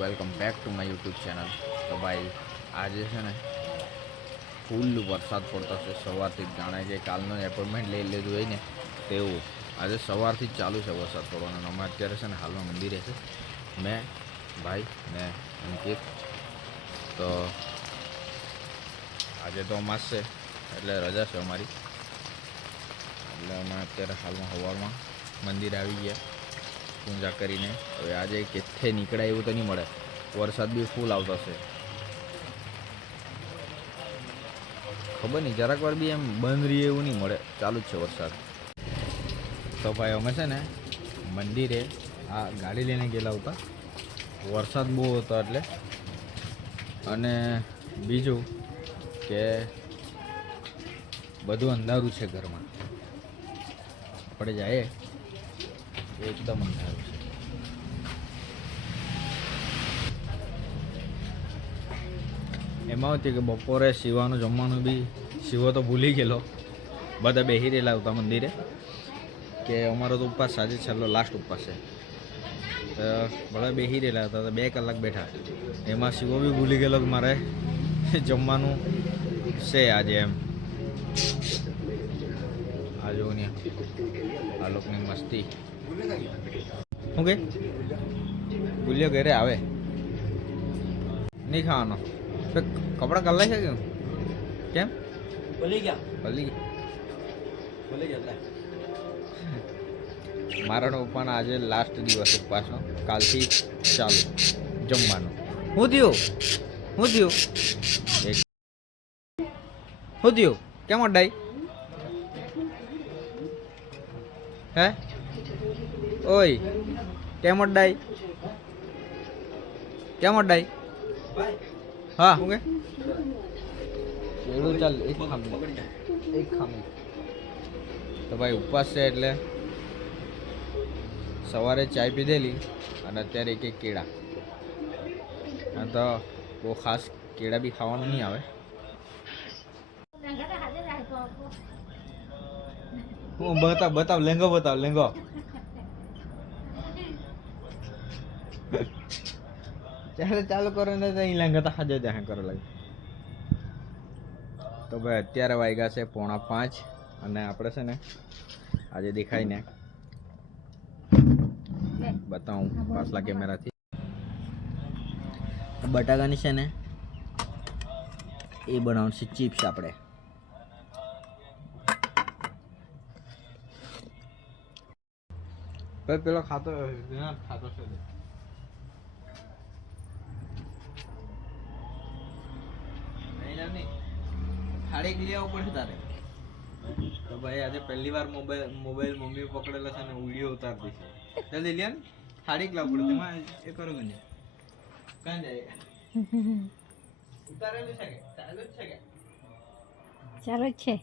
Welcome back to my YouTube channel તો ભાઈ, આજે છે ને ફૂલ વરસાદ પડતો છે. સવારથી જાણે કે કાલનો એપોઇન્ટમેન્ટ લઈ લીધું હોય ને તેવું. આજે સવારથી જ ચાલુ છે વરસાદ પડવાનો અમે અત્યારે છે ને હાલમાં મંદિરે છે. મેં, ભાઈ ને અંકિત તો આજે તો અમાસ છે, એટલે રજા છે અમારી. એટલે અમે અત્યારે હાલમાં સવારમાં મંદિર આવી ગયા. પૂજા કરીને. હવે આજે કેથે નીકળાય એવું તો નહીં મળે. વરસાદ બી ફૂલ આવતો છે ખબર નહીં, જરાક વાર બી એમ બંધ રહીએ એવું નહીં મળે. ચાલુ જ છે વરસાદ. તો ભાઈ અમે છે ને મંદિરે આ ગાડી લઈને ગયેલા હતા. વરસાદ બહુ હતો એટલે. અને બીજું કે બધું અંધારું છે ઘરમાં. આપણે જઈએ. એકદમ અંધારું છે. એમાં હતું કે બપોરે શિવાનું જમવાનું બી શિવો તો ભૂલી ગયેલો. બધા બેસી રહેલા હતા મંદિરે કે અમારો તો ઉપવાસ આજે છેલ્લો લાસ્ટ ઉપવાસ છે. તો બધા બેસી રહેલા હતા બે કલાક બેઠા. એમાં શિવો બી ભૂલી ગયેલો કે મારે જમવાનું છે આજે એમ. આ જોઉં ને, આ લોકોની મસ્તી. શું કે? ગુલિયો ઘરે આવે. નહીં ખાવાનો. તો કપડાં કલાઈ છે કેમ કેમ? ભલી ગયા. ભલી ભલી ગયા મારાનો પણ આજે લાસ્ટ દિવસ ઉપવાસનો કાલથી ચાલુ. જમવાનું. હું થયું? હું થયું? હું થયું? કેમ અડાઈ? હે? ઓય કેમ અડાઈ હા. શું કે? એવું ચાલ એક ખામી. એક ખામી. તો ભાઈ ઉપવાસ છે એટલે સવારે ચાય પીધેલી અને અત્યારે એક એક કેળા. અને તો બહુ ખાસ કેળા બી ખાવાનું નહીં આવે. હું બતાવ બતાવ લેંગો બતાવ લેંગો. ચાલે ચાલુ કરો ને અહીં લેંગા હાજર ત્યાં કરો લાગે. તો ભાઈ અત્યારે વાગ્યા છે પોણા પાંચ અને આપણે છે ને આજે દેખાય ને. બતાવું પાછલા કેમેરાથી. બટાકાની છે ને, એ બનાવવાનું છે ચિપ્સ આપણે. પેલો ખાતો ખાતો છે. થાળીક લઈ આવવું પડે તારે. તો ભાઈ આજે પહેલી વાર મોબાઈલ મોબાઈલ મમ્મી પકડેલો છે ને વીડિયો ઉતારતી છે. જલ્દી લે થાળીક લાવ પડે. તેમાં એ કરો ને કાં જાય ઉતારેલું છે કે? ચાલુ જ છે કે? ચાલુ જ છે.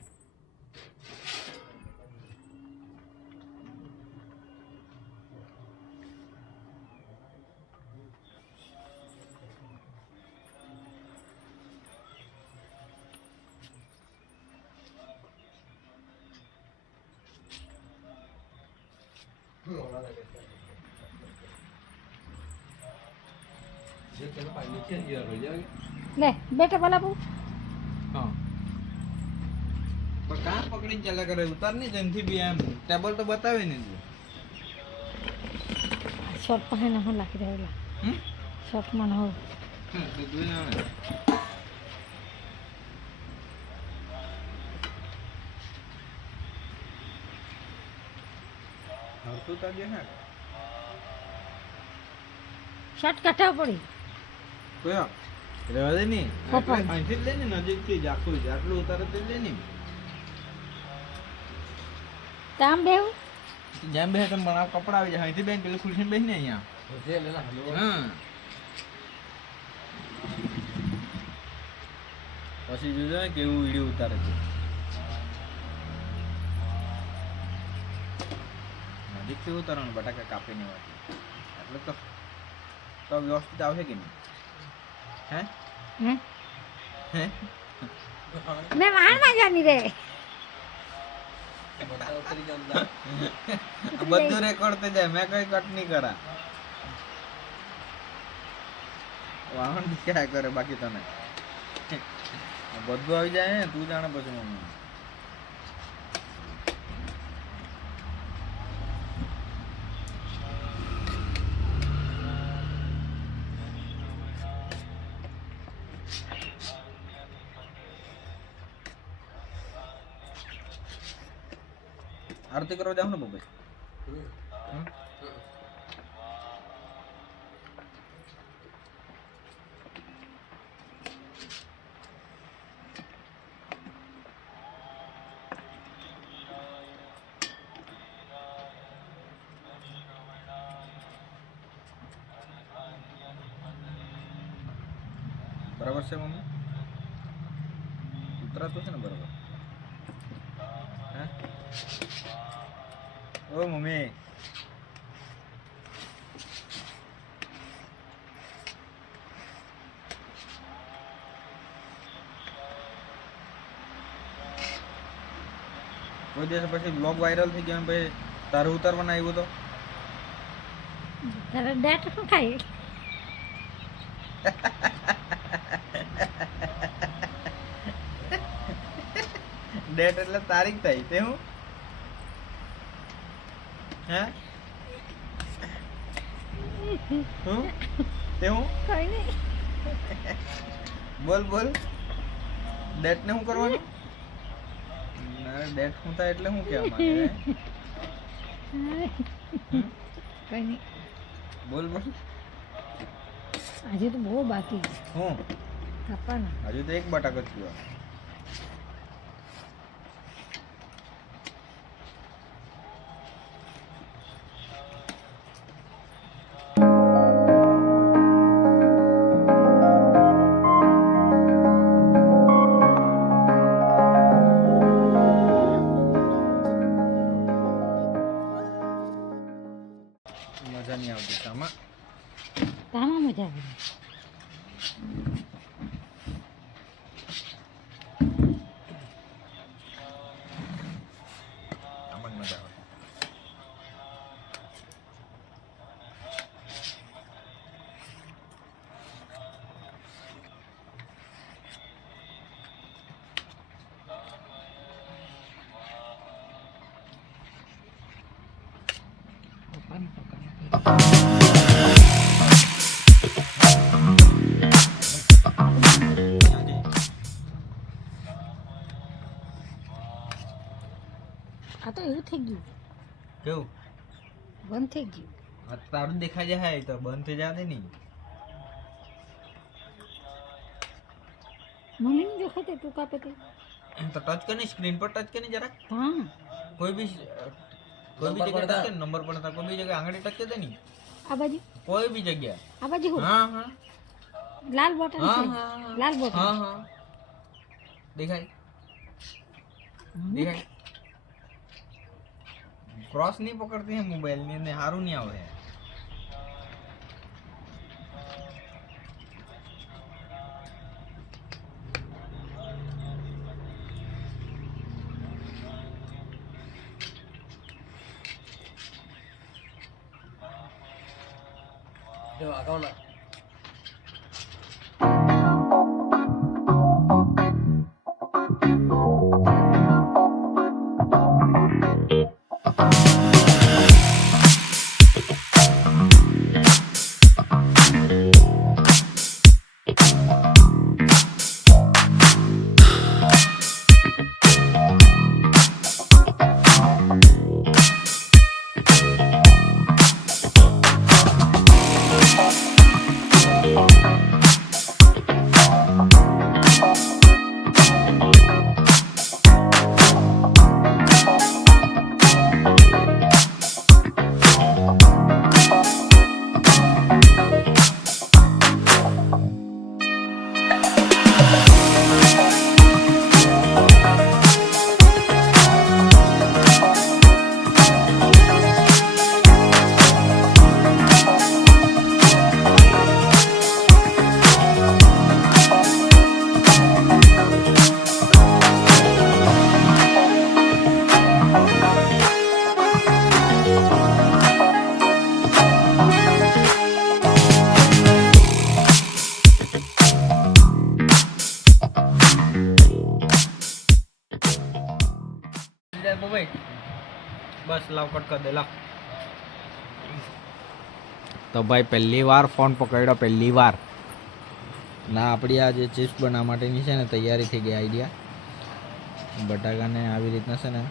લે બેટા બોલા બહુ. કાં પકડીને ચાલ્યા કરે ઉતાર નહીં જેમથી બી એમ. ટેબલ તો બતાવે ને શોર્ટ શર્ટ ન લાગી રહેલા. હમ? ન મને હોઉં તો જે હે શર્ટ કાઢવા પડી. કયો રહેવા દે અહીંથી જ લે ને નજીકથી જ આખું જ આટલું ઉતારે તો લે ને તામ બેહું? જેમ બે તમે બનાવ કપડા આવી જાય. અહીંથી બેન પેલી ખુરશી બેસી ને અહીંયા હા. પછી જોજો ને કેવું વીડિયો ઉતારે છે. નજીકથી ઉતારવાનું બટાકા કાપીને વાટી એટલે તો તો વ્યવસ્થિત આવશે કે નહીં હે હે હે મેં વાળ ના જાની રે બધું રેકોર્ડ થઈ જાય મેં કઈ કટ નહીં કરા વાહન ક્યાં કરે બાકી તને બધું આવી જાય ને તું જાણે પછી મમ્મી આરતી કરવા જાવ ને બબે હમ? બરાબર છે મમ્મી ઉતરાતું છે ને બરાબર હે ઓ મમ્મી કોઈ દિવસ પછી બ્લોગ વાયરલ થઈ ગયો પછી તારે ઉતારવાના આવ્યું તો? તારે ડેટ શું ખાઈ ડેટ એટલે તારીખ થઈ તે હું? હે? હું? તે હું? કોઈ નહીં. બોલ બોલ. ડેટ ને શું કરવાનું? ડેટ થાય એટલે હું કહેવા માંગે કઈ નહીં બોલ બોલ. આજે તો બહુ બાકી છે. હું? કાપવાના હજુ તો એક બટાકો થયો મજા નહીં આવતી તામાં મજા આવે તો એવું થઈ ગયું. કેવું? બંધ થઈ ગયું. તારું દેખાઈ જાય તો બંધ થઈ જાય નહીં. મને નહીં દેખાતે તું કાપે તે. તો ટચ કરી સ્ક્રીન પર ટચ કરી જરાક. હા. કોઈ બી કોઈ બી જગ્યા ટચ નંબર પડતા. કોઈ બી જગ્યાએ આંગળી ટચ કરી ની આ બાજુ? કોઈ બી જગ્યા આ બાજુ હા? હા લાલ બટન હા. લાલ બટન હા હા. દેખાય? દેખાય? ક્રોસ નહીં પકડતી હે મોબાઈલની ને સારું નહીં આવે તો ભાઈ પહેલી વાર ફોન પકડ્યો પહેલી વાર. ના આપણી આ જે ચિપ્સ બનાવવા માટેની છે ને તૈયારી થઈ ગઈ આઈડિયા બટાકાને આવી રીતના છે ને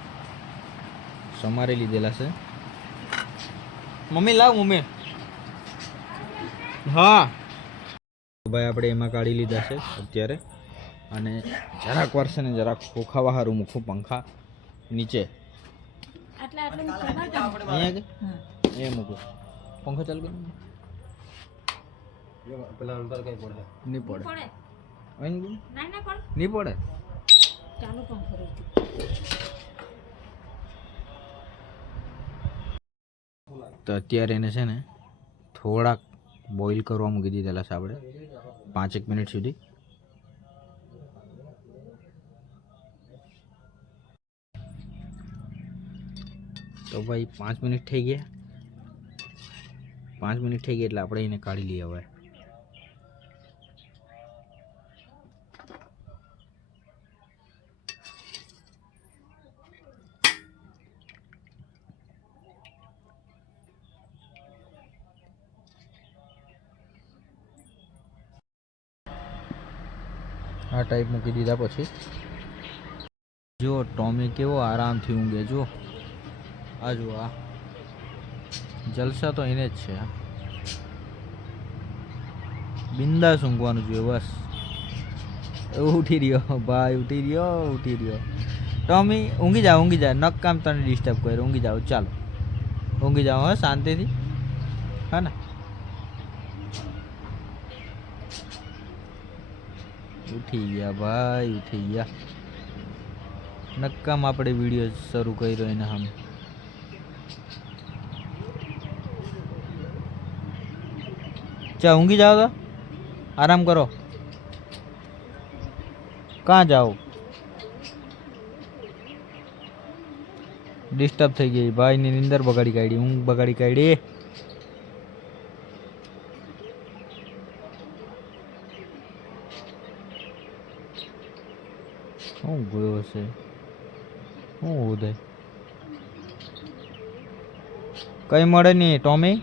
સમારી લીધેલા છે. મમ્મી લાવ મમ્મી. હા. ભાઈ આપણે એમાં કાઢી લીધા છે અત્યારે. અને જરાક વાર છે ને જરાક ખોખાવા સારું મૂકું પંખા નીચે. એ મૂકું. પંખો ચાલુ કર પેલા અંદર કઈ પડે? નહીં પડે. પડે. અહીં ના ના પડે. નહીં પડે? ચાલુ પંખો રહી તો અત્યારે એને છે ને થોડાક બોઇલ કરવા મૂકી દીધેલા છે આપણે. પાંચેક મિનિટ સુધી. તો ભાઈ પાંચ મિનિટ થઈ ગયા. પાંચ મિનિટ થઈ ગઈ એટલે આપણે એને કાઢી લઈએ હવે. આ ટાઈપ મૂકી દીધા પછી. જો ટોમી કેવો આરામથી ઊંઘે જો આ જો આ. જલસા તો એને જ છે. બિંદાસ ઊંઘવાનું જોઈએ, બસ. ઉઠી રહ્યો, ભાઈ, ઉઠી રહ્યો ઉઠી રહ્યો. ટોમી, ઊંઘી જાઓ ઊંઘી જાઓ નક કામ તને ડિસ્ટર્બ કરે, ઊંઘી જાઓ ચાલો. ઊંઘી જાઓ હા, શાંતિથી. હા ને? ઉઠી ગયા, ભાઈ, ઉઠી ગયા. નક્કામ આપણે વીડિયો શરૂ કર્યો એને હમ. ચા ઊંઘી જાઓ તો આરામ કરો કાં જાઓ ડિસ્ટર્બ થઈ ગઈ ભાઈની નીંદર બગાડી કાઢી, ઊંઘ બગાડી કાઢી. શું ગયો હશે? શું ઉદય? કઈ મળે નહીં, ટોમી.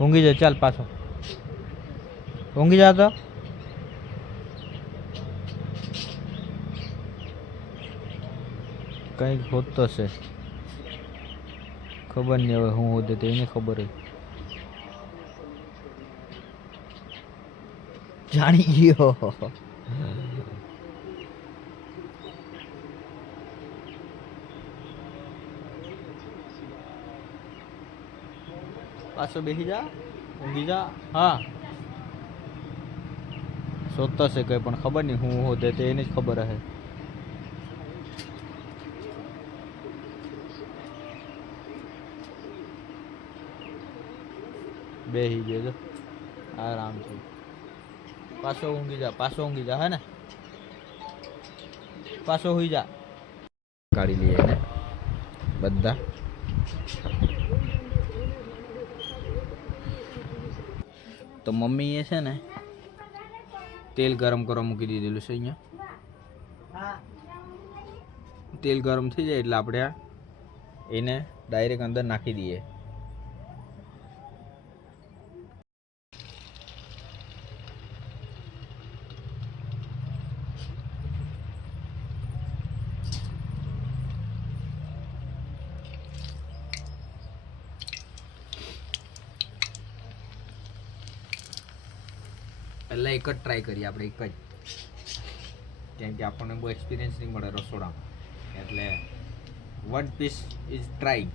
ઊંઘી જા ચાલ પાછો. ઊંઘી જા તો. કંઈક તો છે. ખબર નહીં હવે હું હોદે તો એને ખબર હોય. જાણી ગયો. પાછો બેસી જા, ઊંઘી જા. હા. શોધતો છે કંઈ પણ ખબર નહીં, હું હોતે તે એને જ ખબર હશે બેસી ગયો જો. આરામથી પાછો ઊંઘી જા, પાછો ઊંઘી જા, હે ને? પાછો હુઈ જા. કાઢી લઈએ એને બધા. તો મમ્મીએ છે ને તેલ ગરમ કરવા મૂકી દીધેલું છે અહીંયા. તેલ ગરમ થઈ જાય એટલે આપણે એને ડાયરેક્ટ અંદર નાખી દઈએ. પહેલાં એક જ ટ્રાય કરીએ આપણે, એક જ. કેમ કે આપણને બહુ એક્સપિરિયન્સ નહીં મળે રસોડામાં. એટલે one piece is try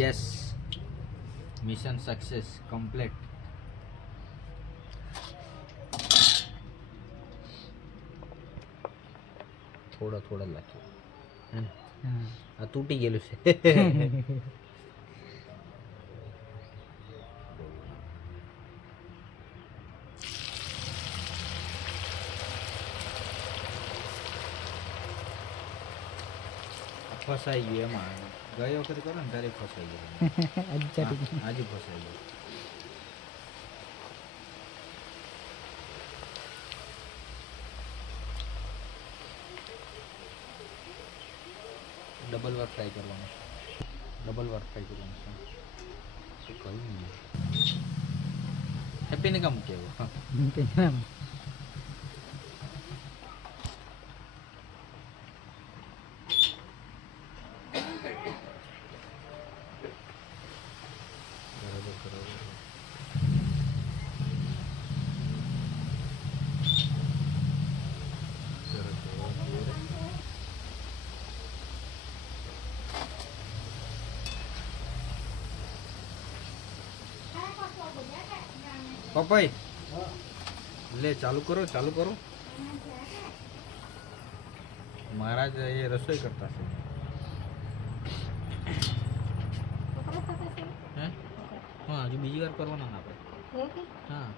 yes mission success complete થોડા થોડા લાગ્યો હે ને આ તૂટી ગયેલું છે ફસાઈ ગયું એમાં ગઈ વખતે કરો ને ત્યારે ફસાઈ ગયું અચ્છા ઠીક હા, આજે ફસાઈ ગયું ડબલ વાર ફ્રાય કરવાનું ડબલ વાર ફ્રાય કરવાનું છે. શું કહ્યું નહીં. હેપીને કામ કેવું? હા પપાઈ લે ચાલુ કરો ચાલુ કરો. મહારાજ એ રસોઈ કરતા છે. હા? હજુ બીજી વાર કરવાના ને આપણે. હા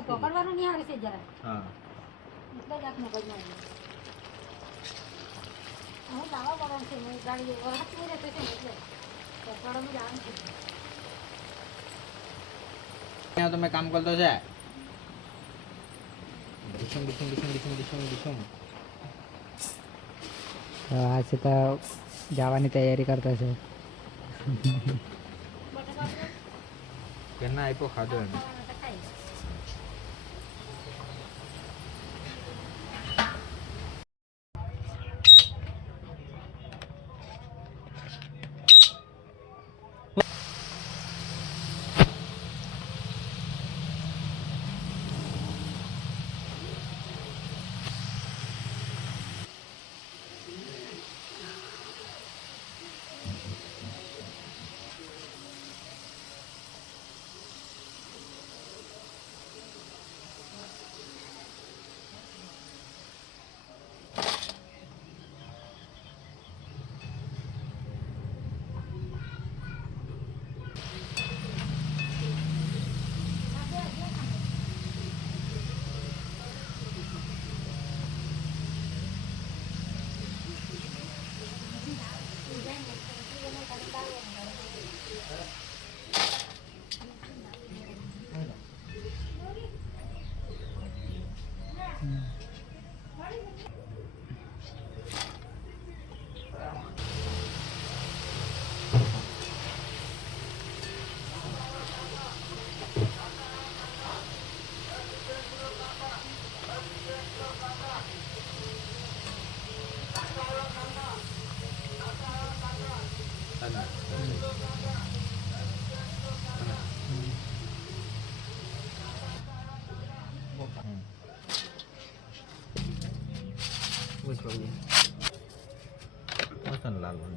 પકડવાનું નહીં આવે છે જરા. હા. એટલે જ આંખમાં કરી હું લાવવા પડવાનું છે ગાડી વરસાદ નહીં રહેતો છે એટલે. પકડવાનું જ આવે છે. તમે કામ કરતો છે. ડિશુમ ડિશુમ ડિશુમ ડિશુમ ડિશુમ ડિશુમ આજે તો જવાની તૈયારી કરતા છે. કેના આપ્યો ખાધો એને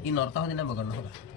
મસ્ત લાલ ઈ નોરતા સુધી ના બગડનો હોતા